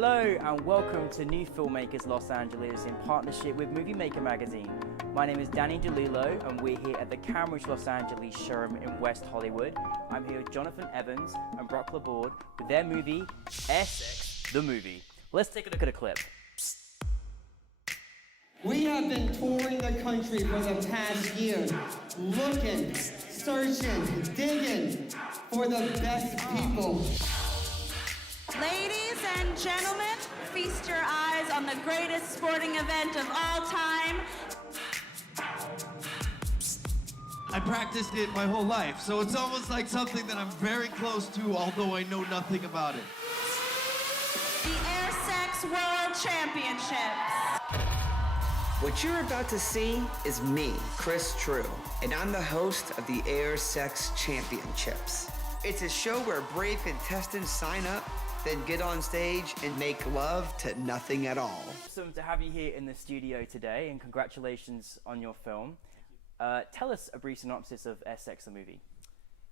Hello and welcome to New Filmmakers Los Angeles in partnership with Movie Maker magazine. My name is Danny De Lillo and we're here at the Cambridge Los Angeles showroom in West Hollywood. I'm here with Jonathan Evans and Brock LaBorde with their movie, Essex, the movie. Let's take a look at a clip. We have been touring the country for the past year, looking, searching, digging for the best people. Ladies and gentlemen, feast your eyes on the greatest sporting event of all time. I practiced it my whole life, so it's almost like something that I'm very close to, although I know nothing about it. The Air Sex World Championships. What you're about to see is me, Chris True, and I'm the host of the Air Sex Championships. It's a show where brave contestants sign up, then get on stage and make love to nothing at all. Awesome to have you here in the studio today, and congratulations on your film. Tell us a brief synopsis of Essex, the movie.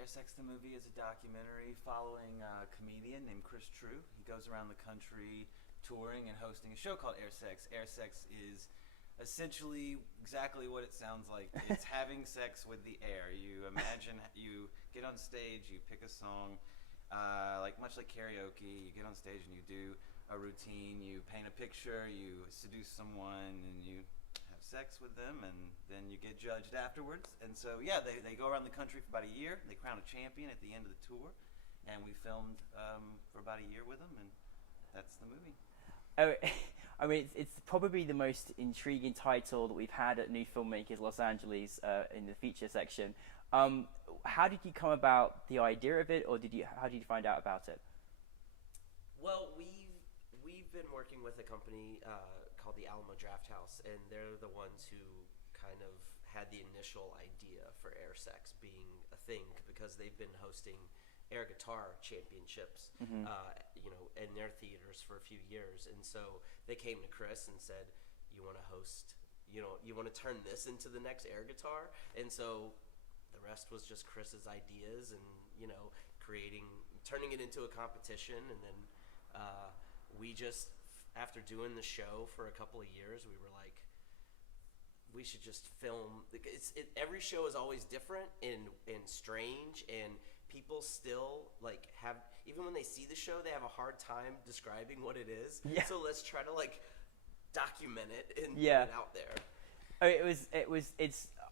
Essex, the movie is a documentary following a comedian named Chris True. He goes around the country touring and hosting a show called Air Sex. Air Sex is essentially exactly what it sounds like. It's having sex with the air. You imagine you get on stage, you pick a song, much like karaoke, you get on stage and you do a routine, you paint a picture, you seduce someone, and you have sex with them, and then you get judged afterwards. And so, yeah, they go around the country for about a year. They crown a champion at the end of the tour, and we filmed for about a year with them, and that's the movie. Oh, I mean, it's probably the most intriguing title that we've had at New Filmmakers Los Angeles in the feature section. How did you come about the idea of it, or how did you find out about it? Well, we've been working with a company called the Alamo Drafthouse, and they're the ones who kind of had the initial idea for Air Sex being a thing, because they've been hosting air guitar championships, in their theaters for a few years. And so they came to Chris and said, you want to host, you want to turn this into the next air guitar? And so the rest was just Chris's ideas and, turning it into a competition. And then we just, after doing the show for a couple of years, we were like, we should just film. Every show is always different and strange, and people still have, even when they see the show, they have a hard time describing what it is. Yeah. So let's try to document it and Yeah. put it out there.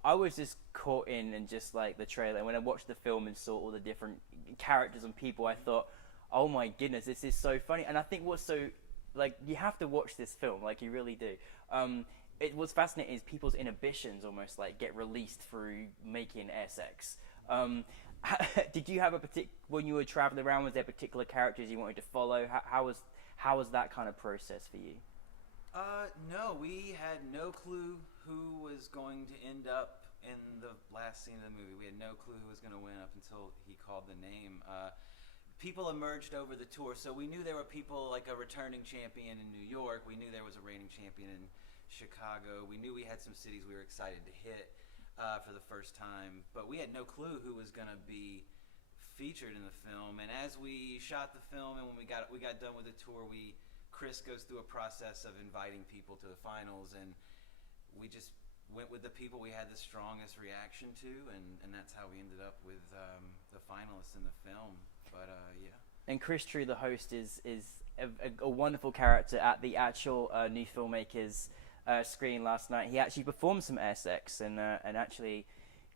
I was just caught in and just like the trailer. When I watched the film and saw all the different characters and people, I thought, oh my goodness, this is so funny. And I think what's so, you have to watch this film, you really do. What's fascinating is people's inhibitions almost get released through making Air Sex. Did you have when you were traveling around, was there particular characters you wanted to follow? How was that kind of process for you? No, we had no clue who was going to end up in the last scene of the movie. We had no clue who was going to win up until he called the name. People emerged over the tour, so we knew there were people like a returning champion in New York. We knew there was a reigning champion in Chicago. We knew we had some cities we were excited to hit for the first time, but we had no clue who was going to be featured in the film. And as we shot the film and when we got done with the tour, Chris goes through a process of inviting people to the finals, and we just went with the people we had the strongest reaction to, and that's how we ended up with the finalists in the film. But yeah. And Chris True, the host, is a wonderful character at the actual New Filmmakers screen last night. He actually performed some Air Sex and actually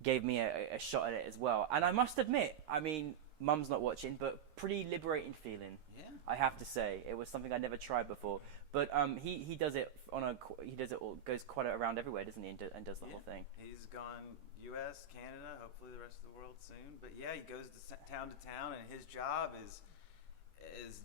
gave me a shot at it as well. And I must admit, I mean, Mum's not watching, but pretty liberating feeling. Yeah. I have to say, it was something I never tried before. But he does it goes quite around everywhere, doesn't he? And does the whole thing. He's gone U.S., Canada, hopefully the rest of the world soon. But yeah, he goes to town, and his job is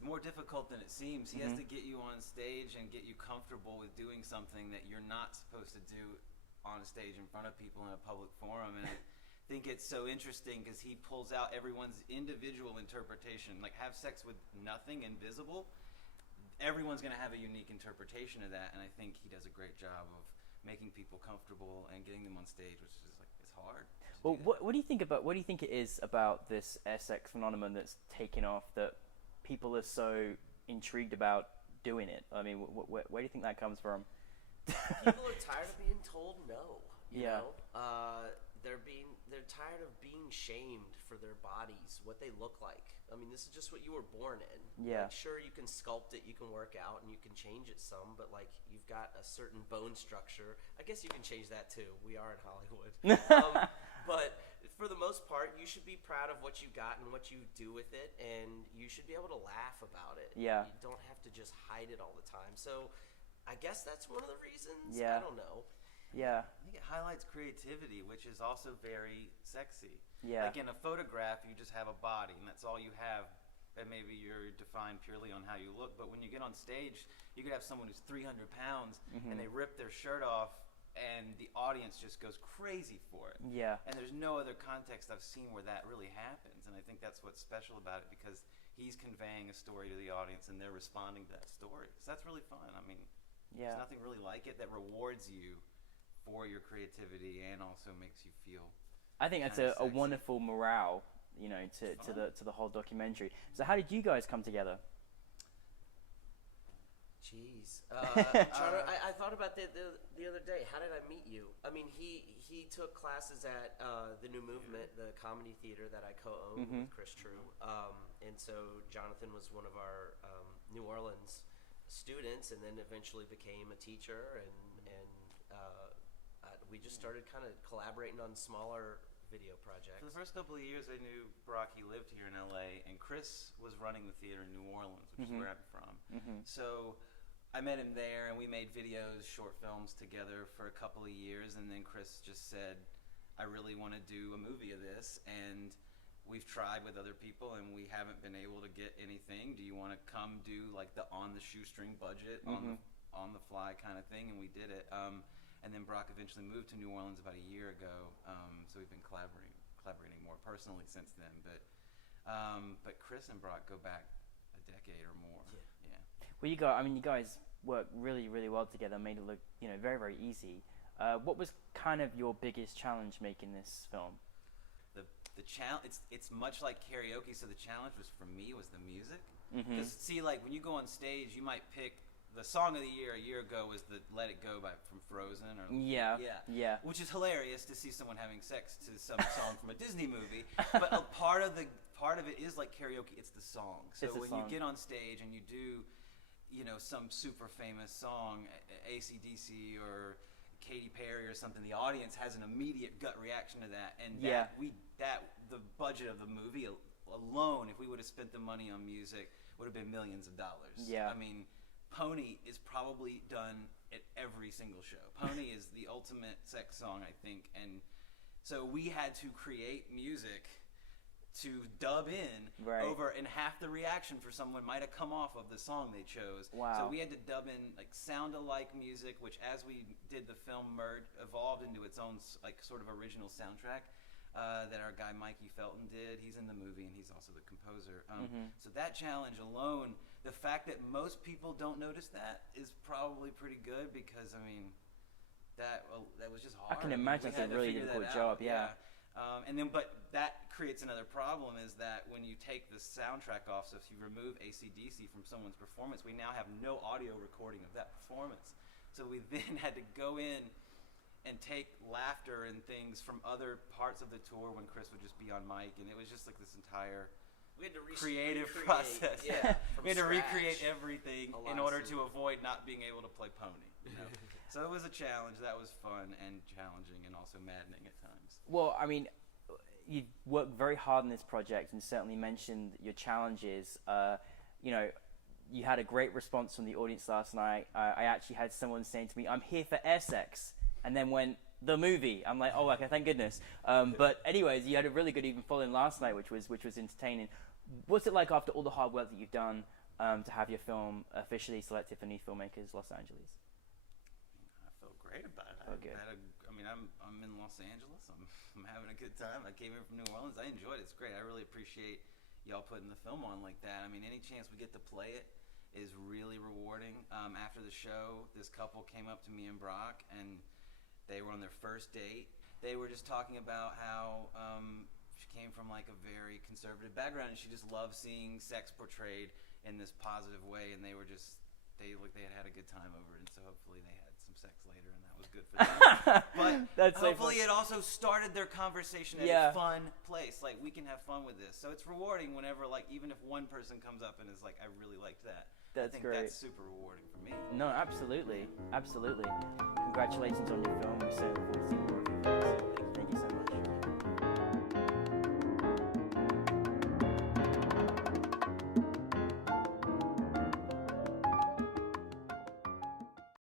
more difficult than it seems. He has to get you on stage and get you comfortable with doing something that you're not supposed to do on a stage in front of people in a public forum. And I think it's so interesting because he pulls out everyone's individual interpretation. Have sex with nothing invisible. Everyone's going to have a unique interpretation of that, and I think he does a great job of making people comfortable and getting them on stage, which is it's hard. Well, what do you think it is about this Air Sex phenomenon that's taken off that people are so intrigued about doing it? I mean, where do you think that comes from? People are tired of being told no. You Yeah. know? They're tired of being shamed for their bodies, what they look like. I mean, this is just what you were born in. Yeah. Like, sure, you can sculpt it, you can work out, and you can change it some, but like you've got a certain bone structure. I guess you can change that too. We are in Hollywood. But for the most part, you should be proud of what you got and what you do with it, and you should be able to laugh about it. Yeah. You don't have to just hide it all the time. So I guess that's one of the reasons. Yeah. I don't know. Yeah. I think it highlights creativity, which is also very sexy. Yeah. Like in a photograph, you just have a body, and that's all you have. And maybe you're defined purely on how you look. But when you get on stage, you could have someone who's 300 pounds, and they rip their shirt off, and the audience just goes crazy for it. Yeah. And there's no other context I've seen where that really happens. And I think that's what's special about it, because he's conveying a story to the audience, and they're responding to that story. So that's really fun. I mean, Yeah. there's nothing really like it that rewards you for your creativity and also makes you feel. I think that's kinda a sexy. wonderful morale, you know, to the whole documentary. So how did you guys come together? Jeez. I thought about that the other day. How did I meet you? I mean, he took classes at the New Movement, the comedy theater that I co-own with Chris True. And so Jonathan was one of our New Orleans students, and then eventually became a teacher, and we just started kind of collaborating on smaller video projects. For the first couple of years, I knew Brock. He lived here in LA, and Chris was running the theater in New Orleans, which is where I'm from. So I met him there, and we made videos, short films together for a couple of years, and then Chris just said, I really want to do a movie of this, and we've tried with other people, and we haven't been able to get anything. Do you want to come do like the on the shoestring budget, on the fly kind of thing? And we did it. And then Brock eventually moved to New Orleans about a year ago, so we've been collaborating more personally since then. But Chris and Brock go back a decade or more. Yeah. Well, you guys work really, really well together. Made it look, you know, very, very easy. What was kind of your biggest challenge making this film? The challenge, it's much like karaoke. So the challenge was for me was the music. Because see, like when you go on stage, you might pick. The song of the year a year ago was the "Let It Go" from Frozen, or Yeah. which is hilarious to see someone having sex to some song from a Disney movie. But a part of it is like karaoke. It's the song. So It's the when song. you get on stage and you do, you know, some super famous song, AC/DC or Katy Perry or something, the audience has an immediate gut reaction to that, and the budget of the movie alone, if we would have spent the money on music, would have been millions of dollars. Yeah. I mean, Pony is probably done at every single show. Pony is the ultimate sex song, I think, and so we had to create music to dub in over, and half the reaction for someone might have come off of the song they chose. Wow. So we had to dub in like sound-alike music, which as we did the film evolved into its own like sort of original soundtrack that our guy Mikey Felton did. He's in the movie and he's also the composer. So that challenge alone, the fact that most people don't notice that is probably pretty good, because I mean that was just hard. I can imagine it's a really difficult job. Yeah. But that creates another problem, is that when you take the soundtrack off, so if you remove AC/DC from someone's performance, we now have no audio recording of that performance. So we then had to go in and take laughter and things from other parts of the tour when Chris would just be on mic, and it was just like this entire creative process. Yeah, we had to recreate everything in order to avoid not being able to play Pony. You know? So it was a challenge. That was fun and challenging and also maddening at times. Well, I mean, you worked very hard on this project and certainly mentioned your challenges. You know, you had a great response from the audience last night. I actually had someone saying to me, "I'm here for air sex," and then when the movie, I'm like, "Oh, okay, thank goodness." But anyways, you had a really good even following last night, which was entertaining. What's it like after all the hard work that you've done to have your film officially selected for NewFilmmakers Los Angeles? I felt great about it. Okay. I'm in Los Angeles. I'm having a good time. I came here from New Orleans. I enjoyed it. It's great. I really appreciate y'all putting the film on like that. I mean, any chance we get to play it is really rewarding. After the show, this couple came up to me and Brock, and they were on their first date. They were just talking about how she came from like a very conservative background, and she just loved seeing sex portrayed in this positive way. And they were just they had a good time over it, and so hopefully they had some sex later, and that was good for them. But That's so hopefully funny. it also started their conversation at Yeah. a fun place. Like, we can have fun with this. So it's rewarding whenever, like, even if one person comes up and is like, I really liked that. That's I think great. that's super rewarding for me. No, absolutely. Absolutely. Congratulations on your film. We're so looking forward to seeing more of your films.